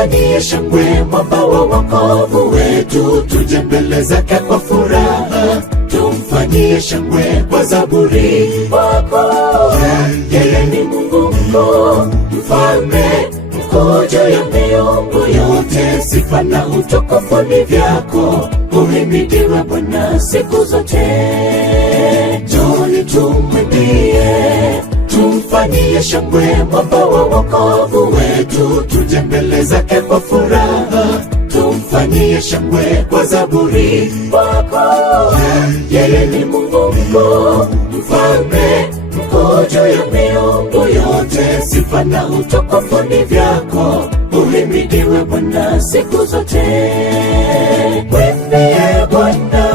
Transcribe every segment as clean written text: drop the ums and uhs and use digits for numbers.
tumfanyie shangwe mwamba wa wokovu wetu, tuje mbele zake kwa furaha, tumfanyie shangwe kwa zaburi wako. Yeye ni Mungu mkuu, mfalme mkuu juu ya miungu yote, sifa na utukufu ni vyako, uhimidiwe Bwana siku zote. Njoni tumwimbie, tumfanyie shangwe mwamba wa wokovu wetu, tuje mbele zake kwa furaha, tumfanyie shangwe kwa zaburi wako. Yeye ni Mungu mkuu, mfalme mkuu juu ya miungu yote, sifa na utukufu ni vyako, uhimidiwe Bwana siku zote. Mwimbie Bwana,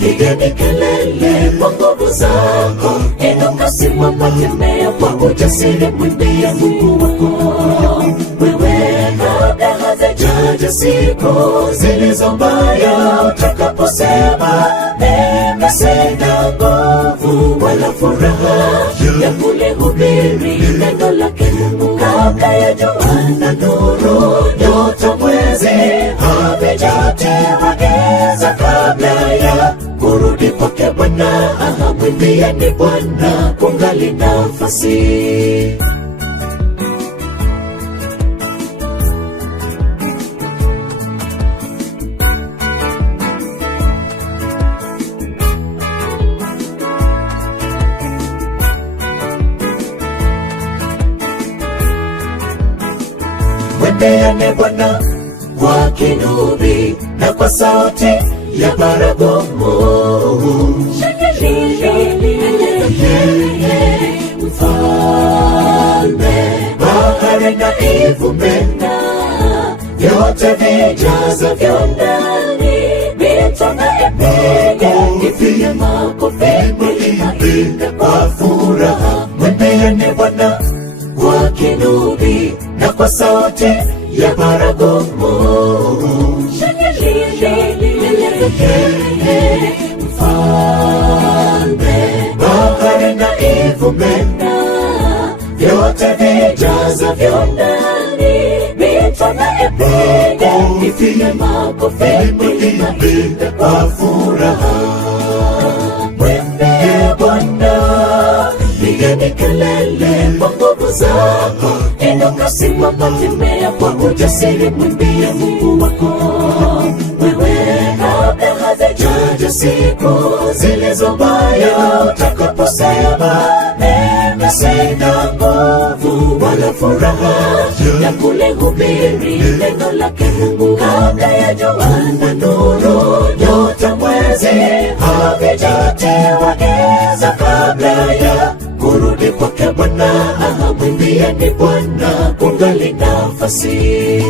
pigeni kelele kwa nguvu zako, inuka simama, tembea kwa ujasiri, mwimbie Mungu wako. Wewe kabla hazijaja siku zilizo mbaya, utakaposema mimi sina nguvu wala furaha ya kulihubiri neno lake Mungu, kabla ya jua na nuru, nyota, mwezi havijatiwa giza, kabla ya kurudi kwake Bwana, mwimbieni Bwana kungali nafasi. Mwimbieni Bwana kwa kinubi na kwa sauti ya baragumu. Mfalme, bahari na ivumbe, vyote vijazavyo ndani, mito na ipige, ipige makofi, muimbe kwa furaha. Mwimbieni Bwana kwa kinubi na kwa sauti ya baragumu. Mfalme, bahari na ivumbe, vyote vijazavyo ndani, mito na ipige, ipige makofi, muimbe kwa furaha. Mwimbie Bwana, pigeni kelele kwa nguvu zako, inuka simama, tembea kwa ujasiri, mwimbie Mungu wako. Wewe kabla hazijaja siku zilizo mbaya, utakaposema mimi sina nguvu wala furaha ya kulihubiri neno lake Mungu, kabla ya jua na nuru, nyota, mwezi havijatiwa giza, kabla ya kurudi kwake Bwana, mwimbieni Bwana kungali nafasi.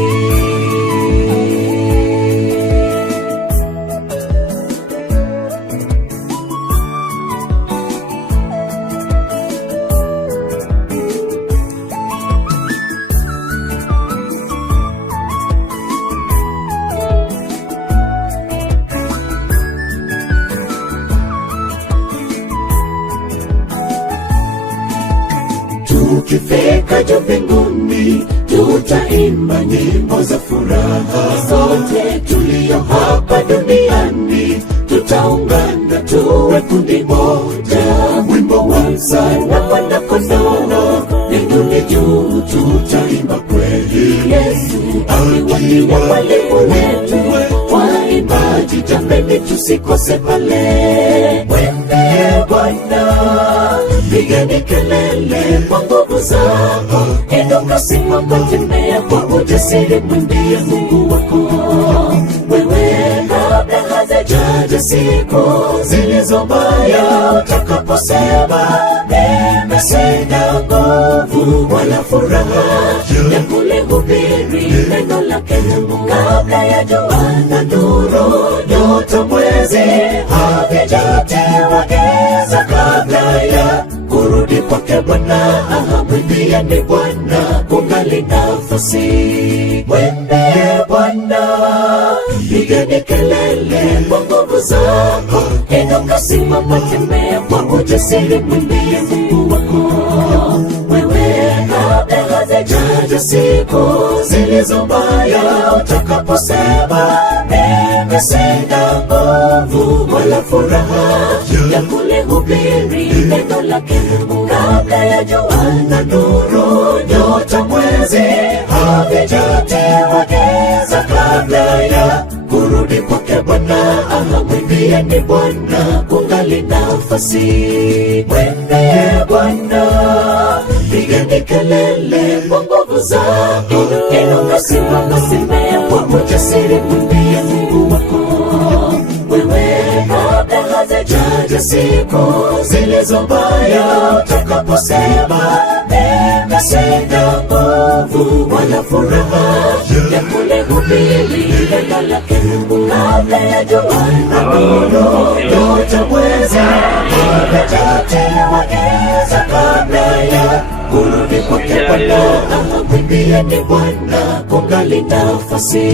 Tukifika juu mbinguni, tutaimba nyimbo za furaha. Sote tulio hapa duniani tutaungana tuwe kundi moja, wimbo wa msana Mwana Kondoo, mbinguni juu tutaimba kweli. Yesu akiwa mwalimu wetu, waimbaji jameni tusikose pale. Mwimbie Bwana, pigeni kelele kwa nguvu zako, inuka simama, tembea kwa ujasiri, mwimbie Mungu wako. Wewe kabla hazijaja siku zilizo mbaya, utakaposema mimi sina nguvu wala furaha ya kulihubiri neno lake Mungu, kabla ya jua na nuru, nyota, mwezi havijatiwa giza, kabla ya kurudi kwake Bwana, mwimbieni Bwana kungali nafasi. Mwimbie Bwana, pigeni kelele kwa nguvu zako, inuka simama, tembea kwa ujasiri, mwimbie Mungu wako. Wewe kabla hazijaja siku zile zilizo mbaya. Utakaposema mimi sina nguvu wala furaha ya kulihubiri neno lake Mungu, kabla ya jua na nuru, nyota, mwezi havijatiwa giza, kabla ya kurudi kwake Bwana. Mwimbieni Bwana kungali nafasi, mwendeye Bwana, pigeni kelele kwa nguvu zako, inuka, simama, simama kwa ujasiri, mwambie Mungu wako wewe, kabla hazijaja siku zilizo mbaya. Utakaposema mimi sina nguvu wala furaha ya kulihubiri neno lake Mungu, kabla ya jua na nuru, nyota, mwezi havijatiwa giza, kabla ya kurudi kwake Bwana. Mwimbieni Bwana kungali nafasi.